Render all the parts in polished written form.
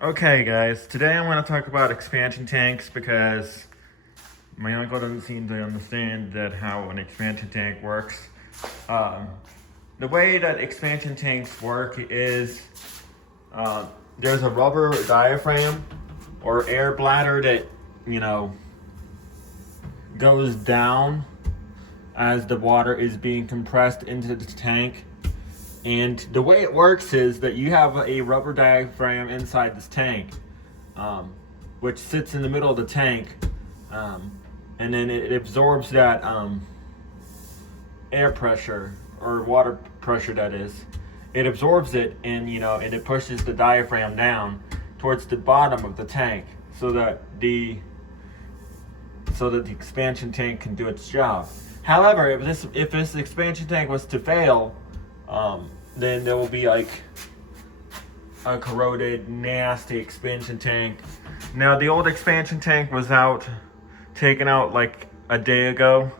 Okay, guys, today I'm going to talk about expansion tanks because my uncle doesn't seem to understand that how an expansion tank works. Um, the way that expansion tanks work is there's a rubber diaphragm or air bladder that, you know, goes down as the water is being compressed into the tank. And the way it works is that you have a rubber diaphragm inside this tank, which sits in the middle of the tank, and then it absorbs that air pressure or water pressure that is. It absorbs it, and and it pushes the diaphragm down towards the bottom of the tank, so that the expansion tank can do its job. However, if this expansion tank was to fail, then there will be like a corroded, nasty expansion tank. Now, the old expansion tank was taken out like a day ago.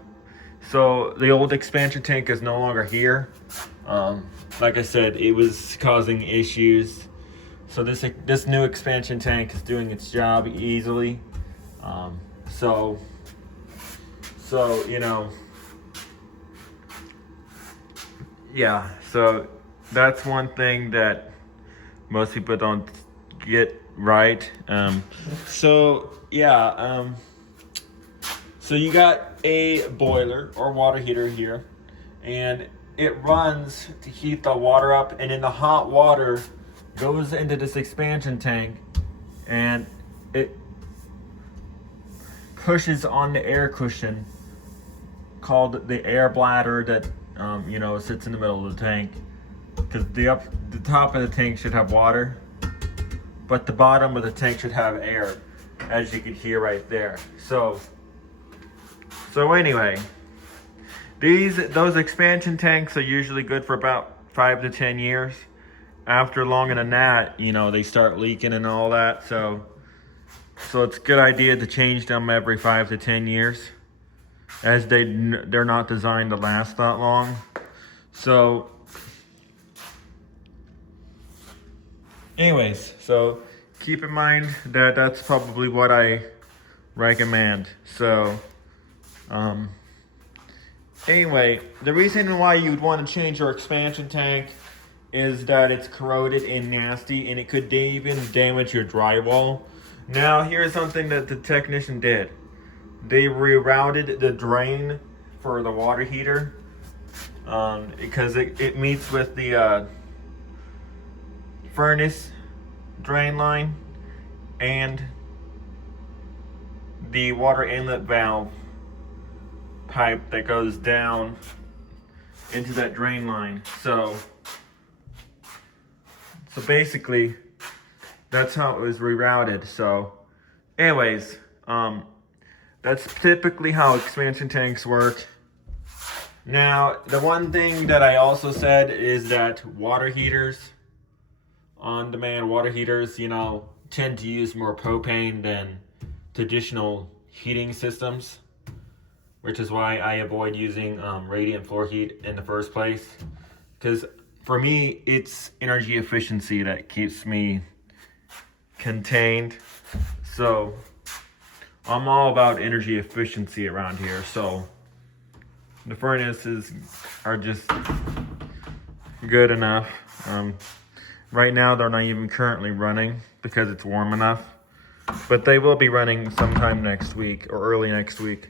So the old expansion tank is no longer here. Like I said, it was causing issues. So this new expansion tank is doing its job easily. So yeah. So that's one thing that most people don't get right. So you got a boiler or water heater here, and it runs to heat the water up, and then the hot water goes into this expansion tank, and it pushes on the air cushion called the air bladder that sits in the middle of the tank, because the top of the tank should have water, but the bottom of the tank should have air, as you can hear right there. So anyway, those expansion tanks are usually good for about 5 to 10 years. After longer than that, they start leaking and all that. So it's a good idea to change them every 5 to 10 years, as they're not designed to last that long. So anyways, so keep in mind that that's probably what I recommend. So anyway, the reason why you'd want to change your expansion tank is that it's corroded and nasty, and it could even damage your drywall. Now, here's something that the technician did. They rerouted the drain for the water heater, because it meets with the furnace drain line and the water inlet valve pipe that goes down into that drain line. So basically that's how it was rerouted. So anyways, that's typically how expansion tanks work. Now, the one thing that I also said is that water heaters, on-demand water heaters, tend to use more propane than traditional heating systems, which is why I avoid using radiant floor heat in the first place. Because for me, it's energy efficiency that keeps me contained. So I'm all about energy efficiency around here. So the furnaces are just good enough. Right now, they're not even currently running because it's warm enough. But they will be running sometime next week, or early next week,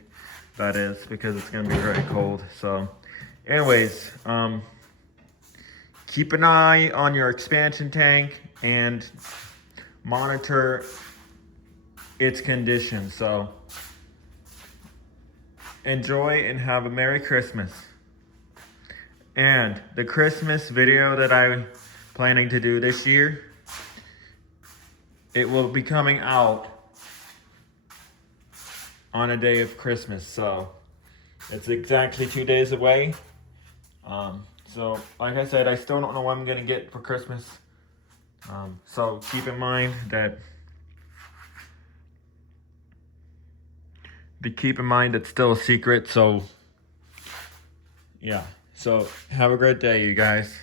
that is, because it's going to be very cold. So anyways, keep an eye on your expansion tank and monitor its condition. So enjoy and have a Merry Christmas. And the Christmas video that I'm planning to do this year, it will be coming out on a day of Christmas. So it's exactly 2 days away. So like I said, I still don't know what I'm gonna get for Christmas. So keep in mind that it's still a secret. So yeah. So have a great day, you guys.